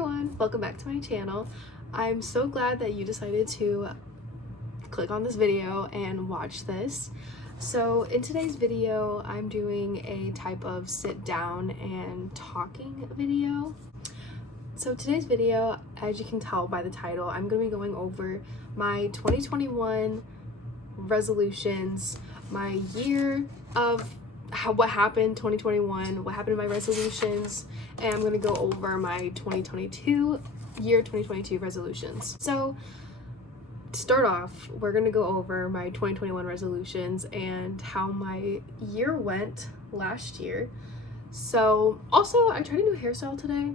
everyone, welcome back to my channel. I'm so glad that you decided to click on this video and watch this. So in today's video, I'm doing a type of sit down and talking video. So today's video, as you can tell by the title, I'm going to be going over my 2021 resolutions, my year of what happened 2021, what happened in my resolutions, and I'm going to go over my 2022 resolutions. So to start off, we're going to go over my 2021 resolutions and how my year went last year. So also, I tried a new hairstyle today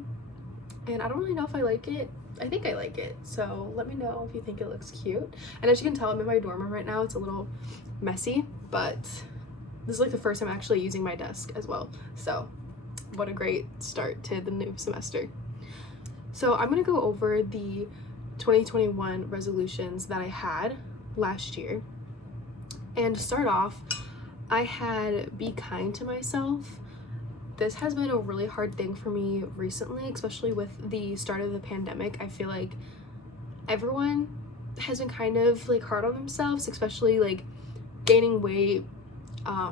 and I don't really know if I like it. I think I like it, so let me know if you think it looks cute. And as you can tell, I'm in my dorm room right now. It's a little messy, but this is like the first time actually using my desk as well. So what a great start to the new semester. So I'm gonna go over the 2021 resolutions that I had last year. And to start off, I had be kind to myself. This has been a really hard thing for me recently, especially with the start of the pandemic. I feel like everyone has been kind of like hard on themselves, especially like gaining weight,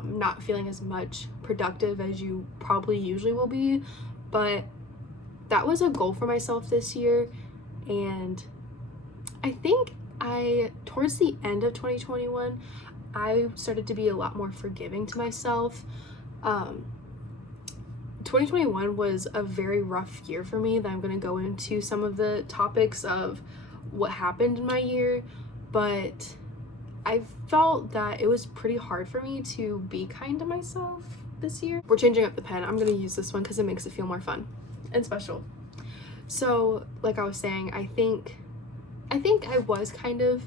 not feeling as much productive as you probably usually will be. But that was a goal for myself this year, and I think towards the end of 2021 I started to be a lot more forgiving to myself. 2021 was a very rough year for me that I'm going to go into some of the topics of what happened in my year, but I felt that it was pretty hard for me to be kind to myself this year. We're changing up the pen. I'm going to use this one because it makes it feel more fun and special. So like I was saying, I think I was kind of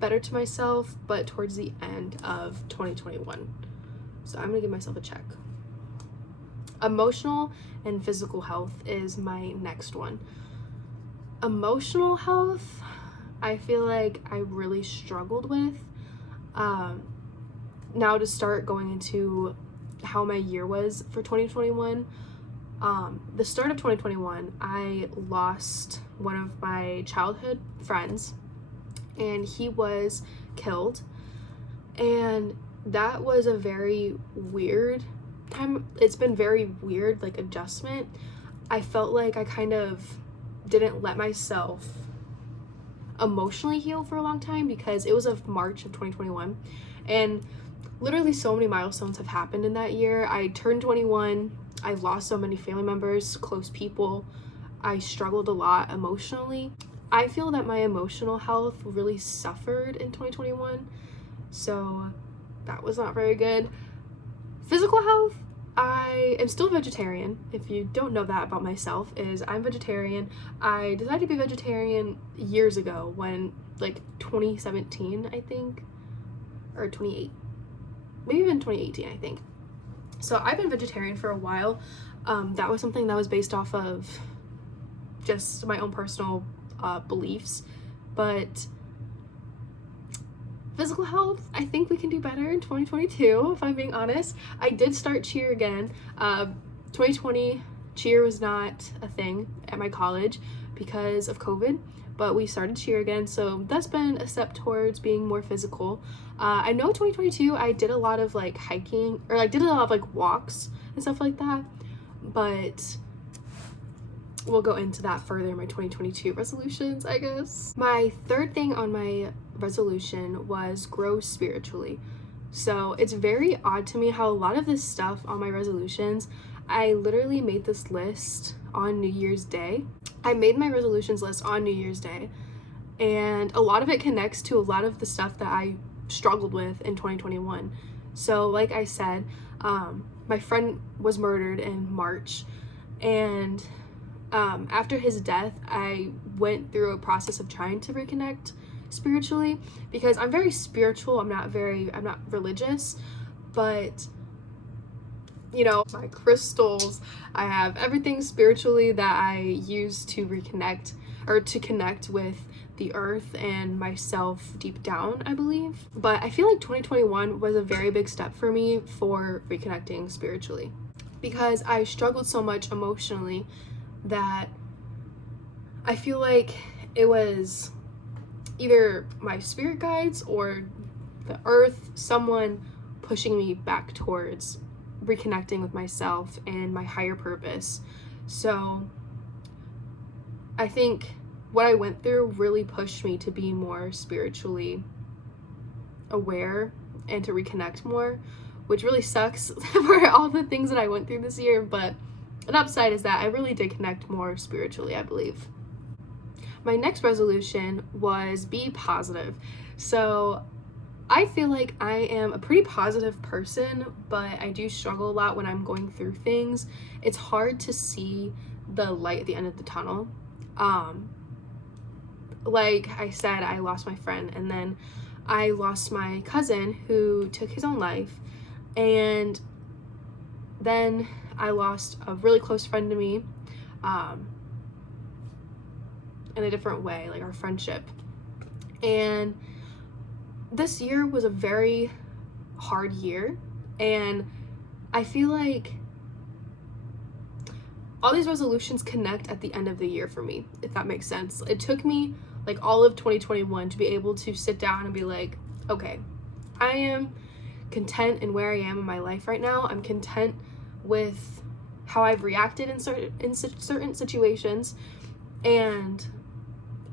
better to myself, but towards the end of 2021. So I'm going to give myself a check. Emotional and physical health is my next one. Emotional health, I feel like I really struggled with. Now to start going into how my year was for 2021, the start of 2021, I lost one of my childhood friends, and he was killed, and that was a very weird time. It's been very weird, like adjustment. I felt like I kind of didn't let myself emotionally heal for a long time because it was of March of 2021, and literally so many milestones have happened in that year. I turned 21. I lost so many family members, close people. I struggled a lot emotionally. I feel that my emotional health really suffered in 2021, so that was not very good. Physical health, I am still vegetarian. If you don't know that about myself, is I'm vegetarian. I decided to be vegetarian years ago, when like 2017, I think, or 28, maybe even 2018, I think. So I've been vegetarian for a while. That was something that was based off of just my own personal beliefs, but physical health, I think we can do better in 2022, if I'm being honest. I did start cheer again. 2020 cheer was not a thing at my college because of COVID, but we started cheer again, so that's been a step towards being more physical. I know 2022 I did a lot of like hiking, or like did a lot of like walks and stuff like that, but we'll go into that further in my 2022 resolutions, I guess. My third thing on my resolution was grow spiritually. So it's very odd to me how a lot of this stuff on my resolutions, I literally made this list on New Year's Day. I made my resolutions list on New Year's Day, and a lot of it connects to a lot of the stuff that I struggled with in 2021. So like I said, my friend was murdered in March, and after his death, I went through a process of trying to reconnect spiritually, because I'm very spiritual. I'm not religious, but you know, my crystals, I have everything spiritually that I use to reconnect, or to connect with the earth and myself deep down, I believe. But I feel like 2021 was a very big step for me for reconnecting spiritually, because I struggled so much emotionally that I feel like it was either my spirit guides or the earth, someone pushing me back towards reconnecting with myself and my higher purpose. So I think what I went through really pushed me to be more spiritually aware and to reconnect more, which really sucks for all the things that I went through this year, but an upside is that I really did connect more spiritually, I believe. My next resolution was be positive. So I feel like I am a pretty positive person, but I do struggle a lot when I'm going through things. It's hard to see the light at the end of the tunnel. Like I said, I lost my friend, and then I lost my cousin who took his own life, and then I lost a really close friend to me in a different way, like our friendship. And this year was a very hard year, and I feel like all these resolutions connect at the end of the year for me, if that makes sense. It took me like all of 2021 to be able to sit down and be like, okay, I am content in where I am in my life right now. I'm content with how I've reacted in certain situations, and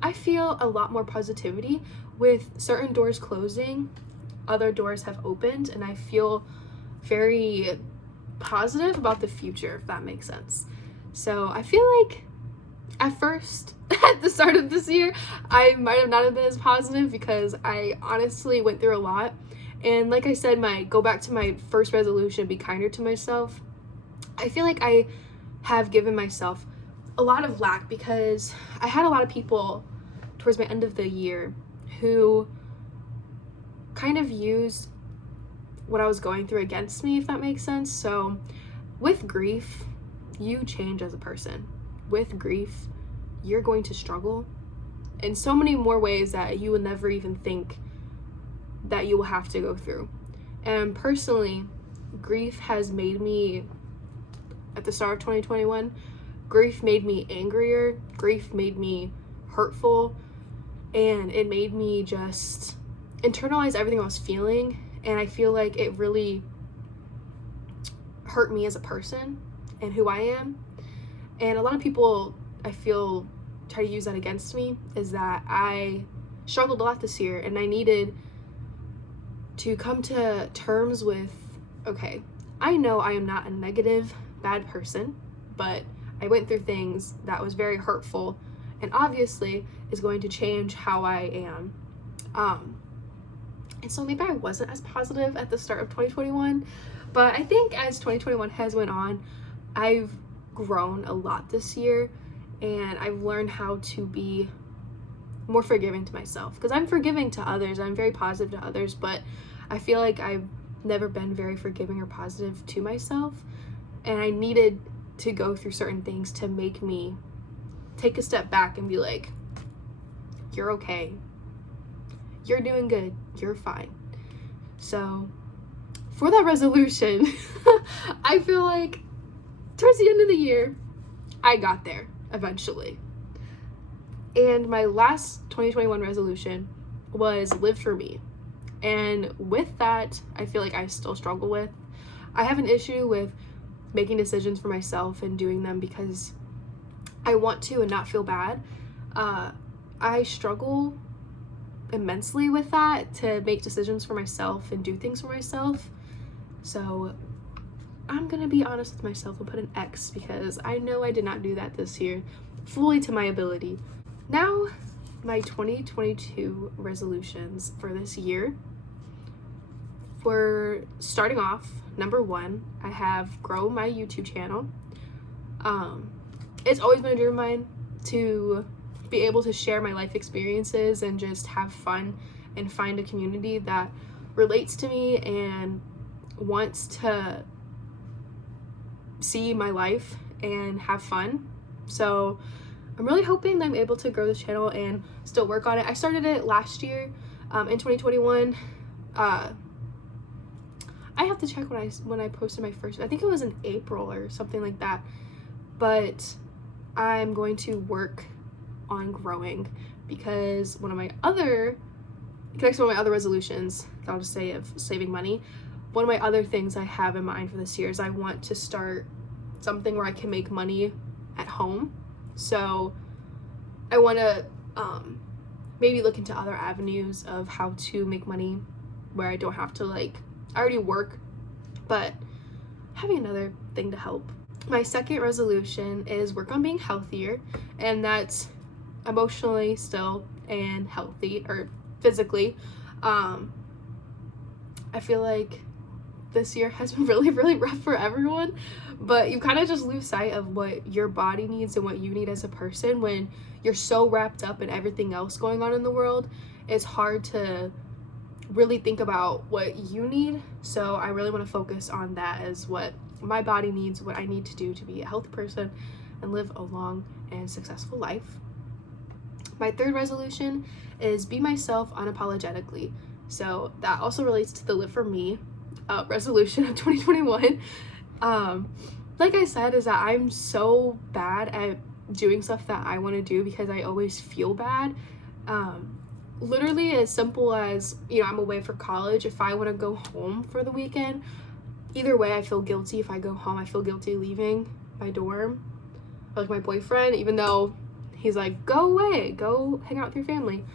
I feel a lot more positivity with certain doors closing, other doors have opened, and I feel very positive about the future, if that makes sense. So I feel like at first, at the start of this year, I might have not have been as positive because I honestly went through a lot. And like I said, go back to my first resolution, be kinder to myself. I feel like I have given myself a lot of lack because I had a lot of people towards my end of the year who kind of used what I was going through against me, if that makes sense. So with grief, you change as a person. With grief, you're going to struggle in so many more ways that you would never even think that you will have to go through. And personally, grief has made me, at the start of 2021, grief made me angrier, grief made me hurtful, and it made me just internalize everything I was feeling, and I feel like it really hurt me as a person and who I am. And a lot of people, I feel, try to use that against me, is that I struggled a lot this year, and I needed to come to terms with, okay, I know I am not a negative, bad person, but I went through things that was very hurtful and obviously is going to change how I am. And so maybe I wasn't as positive at the start of 2021, but I think as 2021 has went on, I've grown a lot this year, and I've learned how to be more forgiving to myself, because I'm forgiving to others, I'm very positive to others, but I feel like I've never been very forgiving or positive to myself, and I needed to go through certain things to make me take a step back and be like, you're okay, you're doing good, you're fine. So for that resolution, I feel like towards the end of the year, I got there eventually. And my last 2021 resolution was live for me. And with that, I feel like I still struggle with. I have an issue with making decisions for myself and doing them because I want to and not feel bad. I struggle immensely with that, to make decisions for myself and do things for myself. So I'm gonna be honest with myself and put an X, because I know I did not do that this year fully to my ability. Now, my 2022 resolutions for this year. For starting off, number one, I have grow my YouTube channel. It's always been a dream of mine to be able to share my life experiences and just have fun and find a community that relates to me and wants to see my life and have fun. So I'm really hoping that I'm able to grow this channel and still work on it. I started it last year in 2021. I have to check when I posted my first, I think it was in April or something like that, but I'm going to work on growing, because one of my other resolutions, I'll just say, of saving money, one of my other things I have in mind for this year is I want to start something where I can make money at home. So I want to maybe look into other avenues of how to make money where I don't have to, like, I already work, but having another thing to help. My second resolution is work on being healthier, and that's emotionally still and healthy, or physically. I feel like this year has been really, really rough for everyone, but you kind of just lose sight of what your body needs and what you need as a person when you're so wrapped up in everything else going on in the world. It's hard to really think about what you need. So I really want to focus on that, as what my body needs, what I need to do to be a healthy person and live a long and successful life. My third resolution is be myself unapologetically. So that also relates to the Live For Me resolution of 2021. Like I said, is that I'm so bad at doing stuff that I want to do because I always feel bad. Literally as simple as, I'm away for college. If I want to go home for the weekend, either way I feel guilty. If I go home, I feel guilty leaving my dorm, like my boyfriend, even though he's like, go away, go hang out with your family.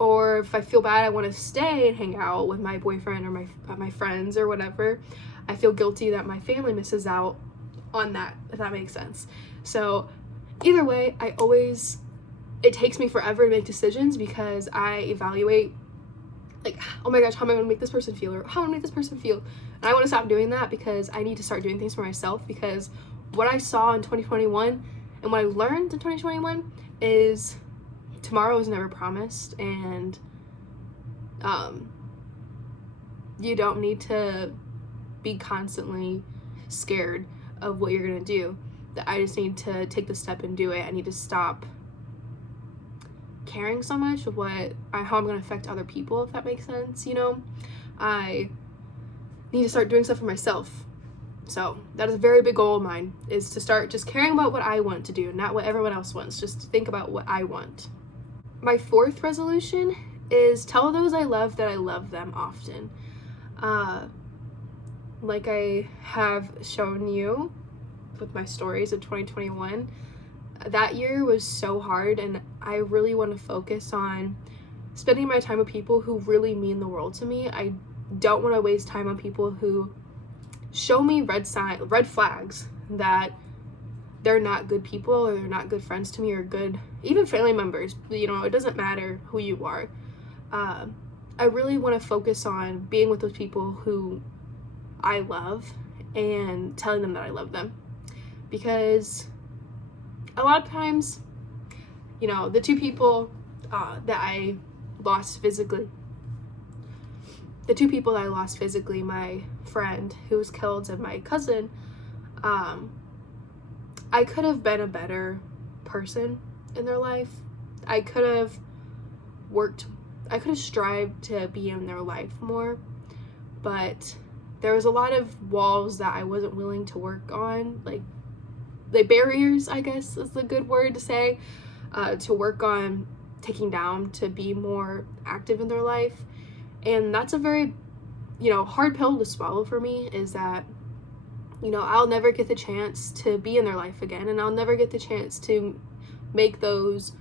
Or if I feel bad, I want to stay and hang out with my boyfriend or my friends or whatever, I feel guilty that my family misses out on that, if that makes sense. So either way, it takes me forever to make decisions because I evaluate, like, oh my gosh, how am I going to make this person feel, or how am I going to make this person feel? And I want to stop doing that because I need to start doing things for myself, because what I saw in 2021 and what I learned in 2021 is tomorrow is never promised, and you don't need to be constantly scared of what you're going to do. That I just need to take the step and do it. I need to stop caring so much of how I'm going to affect other people, if that makes sense. I need to start doing stuff for myself. So that is a very big goal of mine, is to start just caring about what I want to do, not what everyone else wants. Just think about what I want. My fourth resolution is tell those I love that I love them often. Like I have shown you with my stories of 2021, that year was so hard, and I really want to focus on spending my time with people who really mean the world to me. I don't want to waste time on people who show me red flags that they're not good people, or they're not good friends to me, or good, even family members. It doesn't matter who you are. I really want to focus on being with those people who I love and telling them that I love them, because a lot of times, the two people that I lost physically, my friend who was killed and my cousin, I could have been a better person in their life. I could have strived to be in their life more, but there was a lot of walls that I wasn't willing to work on, like barriers, I guess is the good word to say, to work on taking down, to be more active in their life. And that's a very, hard pill to swallow for me, is that, I'll never get the chance to be in their life again, and I'll never get the chance to make those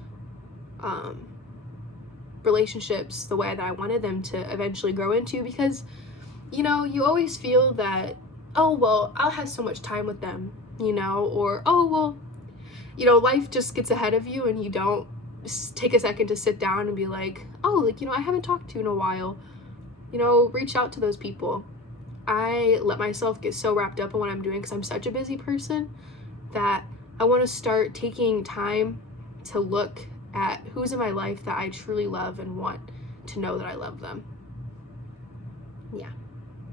relationships the way that I wanted them to eventually grow into, because, you always feel that, oh, well, I'll have so much time with them, or, oh, well, life just gets ahead of you, and you don't take a second to sit down and be like, oh, I haven't talked to you in a while, reach out to those people. I let myself get so wrapped up in what I'm doing because I'm such a busy person that I want to start taking time to look at who's in my life that I truly love and want to know that I love them. Yeah.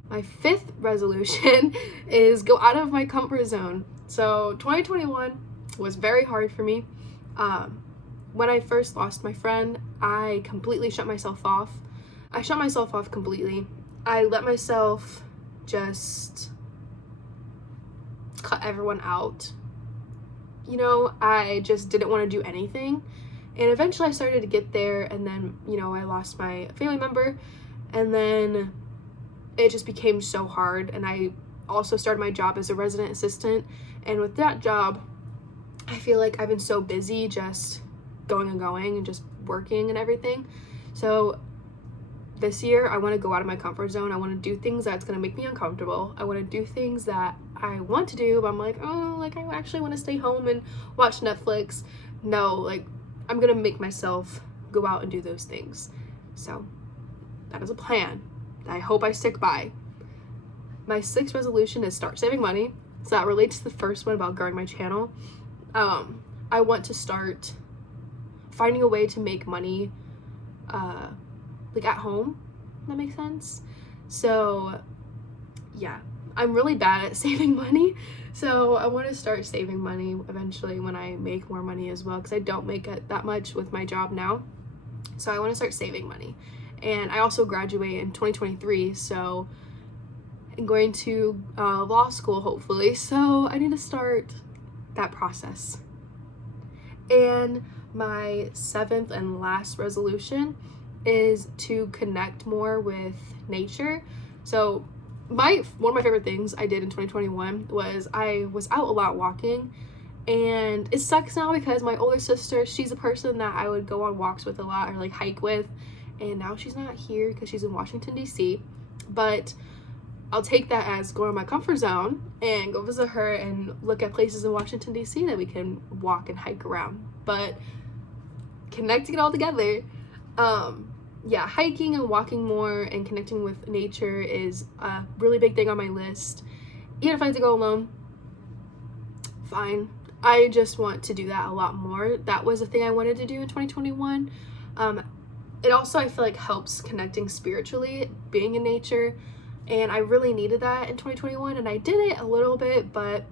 My fifth resolution is go out of my comfort zone. So 2021 was very hard for me. When I first lost my friend, I completely shut myself off. I shut myself off completely. I let myself just cut everyone out. I just didn't want to do anything. And eventually I started to get there, and then, you know, I lost my family member, and then it just became so hard. And I also started my job as a resident assistant, and with that job, I feel like I've been so busy just going and just working and everything. So this year I want to go out of my comfort zone. I want to do things that's going to make me uncomfortable. I want to do things that I want to do, but I'm like, oh, like I actually want to stay home and watch Netflix. No, like I'm going to make myself go out and do those things. So that is a plan that I hope I stick by. My 6th resolution is start saving money. So that relates to the first one about growing my channel. I want to start finding a way to make money like at home. That makes sense. So yeah, I'm really bad at saving money, so I want to start saving money eventually when I make more money as well, because I don't make it that much with my job now. So I want to start saving money. And I also graduate in 2023, so I'm going to law school hopefully, so I need to start that process. And my 7th and last resolution is to connect more with nature. So one of my favorite things I did in 2021 was I was out a lot walking, and it sucks now because my older sister, she's a person that I would go on walks with a lot or like hike with, and now she's not here because she's in Washington DC. But I'll take that as going to my comfort zone and go visit her and look at places in Washington DC that we can walk and hike around. But connecting it all together, yeah, hiking and walking more and connecting with nature is a really big thing on my list. Even if I have to go alone, fine. I just want to do that a lot more. That was a thing I wanted to do in 2021. It also, I feel like, helps connecting spiritually, being in nature, and I really needed that in 2021, and I did it a little bit, but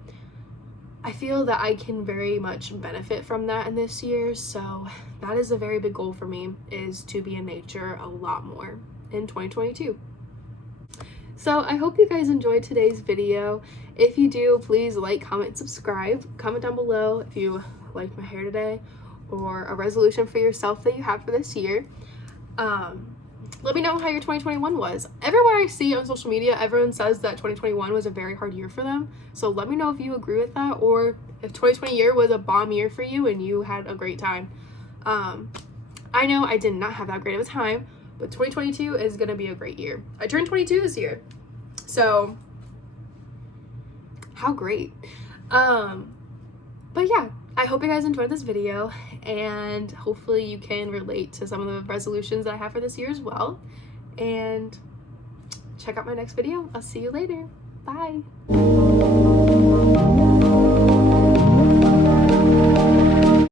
I feel that I can very much benefit from that in this year. So that is a very big goal for me, is to be in nature a lot more in 2022. So I hope you guys enjoyed today's video. If you do, please like, comment, subscribe. Comment down below if you liked my hair today or a resolution for yourself that you have for this year. Let me know how your 2021 was. Everywhere I see on social media, everyone says that 2021 was a very hard year for them. So let me know if you agree with that, or if 2020 year was a bomb year for you and you had a great time. I know I did not have that great of a time, but 2022 is going to be a great year. I turned 22 this year. So how great. But yeah, I hope you guys enjoyed this video, and hopefully you can relate to some of the resolutions that I have for this year as well. And check out my next video. I'll see you later. Bye.